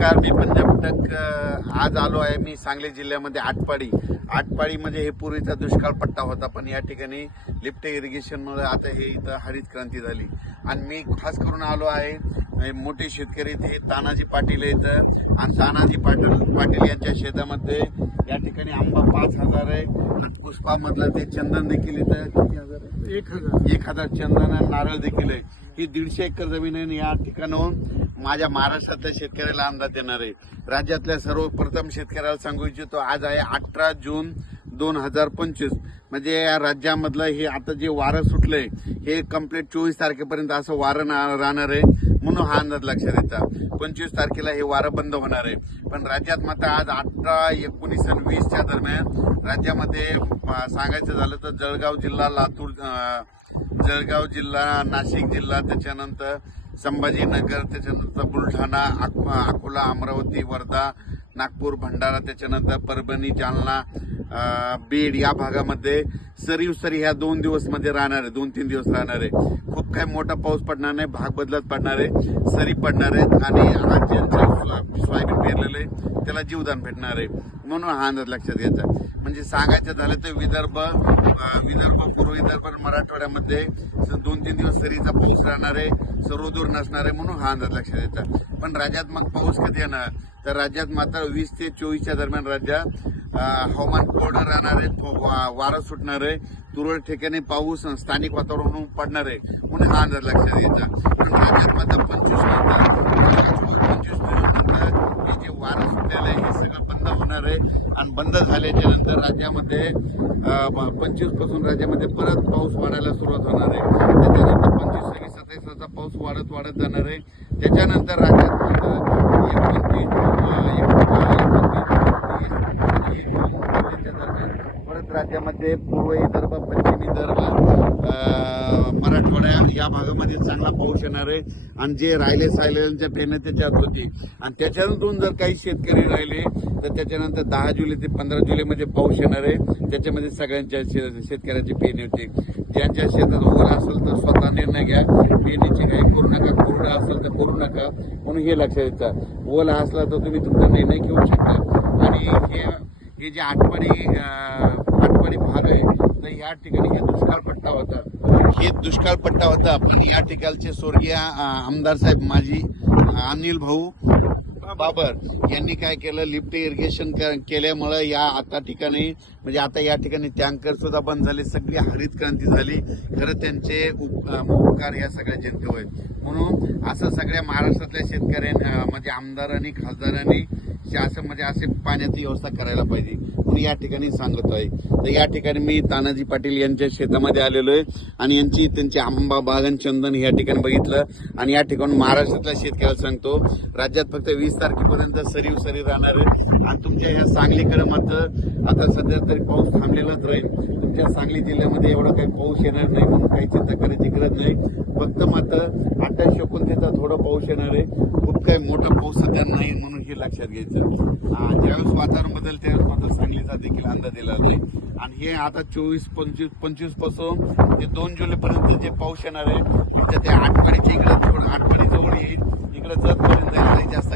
नमस्कार मी पंजाब टक अ, आज आलो आहे मी सांगली जिल्ह्यामध्ये आटपाडी. आटपाडीमध्ये हे पूर्वीचा दुष्काळ पट्टा होता पण या ठिकाणी लिफ्ट इरिगेशनमुळे आता हे इथं हरित क्रांती झाली. आणि मी खास करून आलो आहे मोठे शेतकरी हे तानाजी पाटील आहेत. आणि तानाजी पाटील पाटील यांच्या शेतामध्ये या ठिकाणी आंबा पाच हजार आहे. आणि पुष्पामधलं ते चंदन देखील इथं? एक हजार. एक हजार चंदन आणि नारळ देखील आहे. ही दीडशे एकर जमीन आहे आणि या ठिकाणाहून माझ्या महाराष्ट्रातल्या शेतकऱ्याला अंदाज देणार आहे. राज्यातल्या सर्वप्रथम शेतकऱ्याला सांगू इच्छितो आज आहे अठरा जून दोन हजार पंचवीस. म्हणजे या राज्यामधलं हे आता जे वारं सुटलंय हे कंप्लीट चोवीस तारखेपर्यंत असं वारं राहणार आहे म्हणून हा अंदाज लक्षात येतात पंचवीस तारखेला हे वारं बंद होणार आहे. पण राज्यात मात्र आज अठरा एकोणीस आणि वीसच्या दरम्यान राज्यामध्ये सांगायचं झालं तर जळगाव जिल्हा लातूर जळगाव जिल्हा नाशिक जिल्हा त्याच्यानंतर संभाजीनगर त्याच्यानंतर बुलढाणा अकोला अमरावती वर्धा नागपूर भंडारा त्याच्यानंतर परभणी जालना बीड या भागामध्ये सरीव सरी ह्या दोन दिवसमध्ये राहणार आहे दोन तीन दिवस राहणार आहे. खूप काही मोठा पाऊस पडणार नाही भाग बदलत पडणार आहे सरी पडणार आहेत आणि आज सोयाबीन पेरलेलं आहे त्याला जीवदान भेटणार आहे. म्हणून हा अंदाज लक्षात घ्यायचा. म्हणजे सांगायचं झालं तर विदर्भ विदर्भ पूर्व विदर्भ मराठवाड्यामध्ये दोन तीन दिवस सरीचा पाऊस राहणार आहे सर्वदूर नसणार आहे म्हणून हा अंदाज लक्षात घ्यायचा पण राज्यात मग पाऊस कधी येणार? तर राज्यात मात्र वीस ते चोवीसच्या दरम्यान राज्यात हवामान कोरडं राहणार आहे वा- वारं सुटणार आहे. तुरळक ठिकाणी पाऊस स्थानिक वातावरण पडणार आहे. म्हणून हा अंदाज लक्षात घ्यायचा. पण राज्यात मात्र पंचवीस नंतर पंचवीस नंतर हे जे वारं सुटलेलं आहे हे सगळं बंद होणार आहे. आणि बंद झाल्याच्यानंतर राज्यामध्ये पंचवीसपासून राज्यामध्ये परत पाऊस वाढायला सुरुवात होणार आहे. त्याच्यानंतर पंचवीस सव्वीस सत्तावीस पाऊस वाढत वाढत जाणार आहे. त्याच्यानंतर राज्यात राज्यामध्ये पूर्व विदर्भ पश्चिम विदर्भ मराठवाड्या या भागामध्ये चांगला पाऊस येणार आहे. आणि जे राहिले सायलेंच्या पेरण्या त्याच्यात होती. आणि त्याच्यानंतर जर काही शेतकरी राहिले तर त्याच्यानंतर दहा जुलै ते पंधरा जुलैमध्ये पाऊस येणार आहे. त्याच्यामध्ये सगळ्यांच्या शे- शेतकऱ्याची पेरणी होते. ज्यांच्या शेतात ओला असेल तर स्वतः निर्णय घ्या. पेरणीची काही करू नका कोरडा असेल तर करू नका. म्हणून हे लक्षात येतं. ओला असला तर तुम्ही तुमचा निर्णय घेऊ शकता. आणि हे हे जे आठवडी अं, आठवडी भाग आहे तर या ठिकाणी हे दुष्काळ पट्टा होता. हे दुष्काळ पट्टा होता. पण या ठिकाणचे स्वर्गीय आमदार साहेब माजी अनिल भाऊ बाबर यांनी काय केलं? लिफ्ट इरिगेशन केल्यामुळं या आता ठिकाणी म्हणजे आता या ठिकाणी टँकर सुद्धा बंद झाले. सगळी हरित क्रांती झाली. खरं त्यांचे उपकार या सगळ्या जनतेवर म्हणून असं सगळ्या महाराष्ट्रातल्या शेतकऱ्यांनी म्हणजे आमदारांनी खासदारांनी शासन म्हणजे असे पाण्याची व्यवस्था करायला पाहिजे. म्हणून या ठिकाणी सांगत आहे. तर या ठिकाणी मी तानाजी पाटील यांच्या शेतामध्ये आलेलो आहे आणि यांची त्यांची आंबा बागन चंदन या ठिकाणी बघितलं. आणि या ठिकाणी महाराष्ट्रातल्या शेतकऱ्याला सांगतो राज्यात फक्त वीस तारखेपर्यंत सरीव सरी राहणार आहे. आणि तुमच्या ह्या सांगलीकडे मात्र आता सध्या तरी पाऊस थांबलेलाच राहील. आमच्या सांगली जिल्ह्यामध्ये एवढा काही पाऊस येणार नाही म्हणून काही चिंता करायची गरज नाही. फक्त मात्र अठ्ठावीस एकोणतीसचा थोडा पाऊस येणार आहे. खूप काही मोठा पाऊस सध्या नाही म्हणून हे लक्षात घ्यायचं. ज्यावेळेस वातावरण बदल त्यावेळेस मात्र सांगलीचा देखील अंदाज दिला नाही आणि हे आता चोवीस पंचवीस पंचवीसपासून ते दोन जुलैपर्यंत जे पाऊस येणार आहे म्हणजे त्या आठवाडीच्या इकडे थोडं आठवाडी येईल. इकडे जतपर्यंत जास्त काही जास्त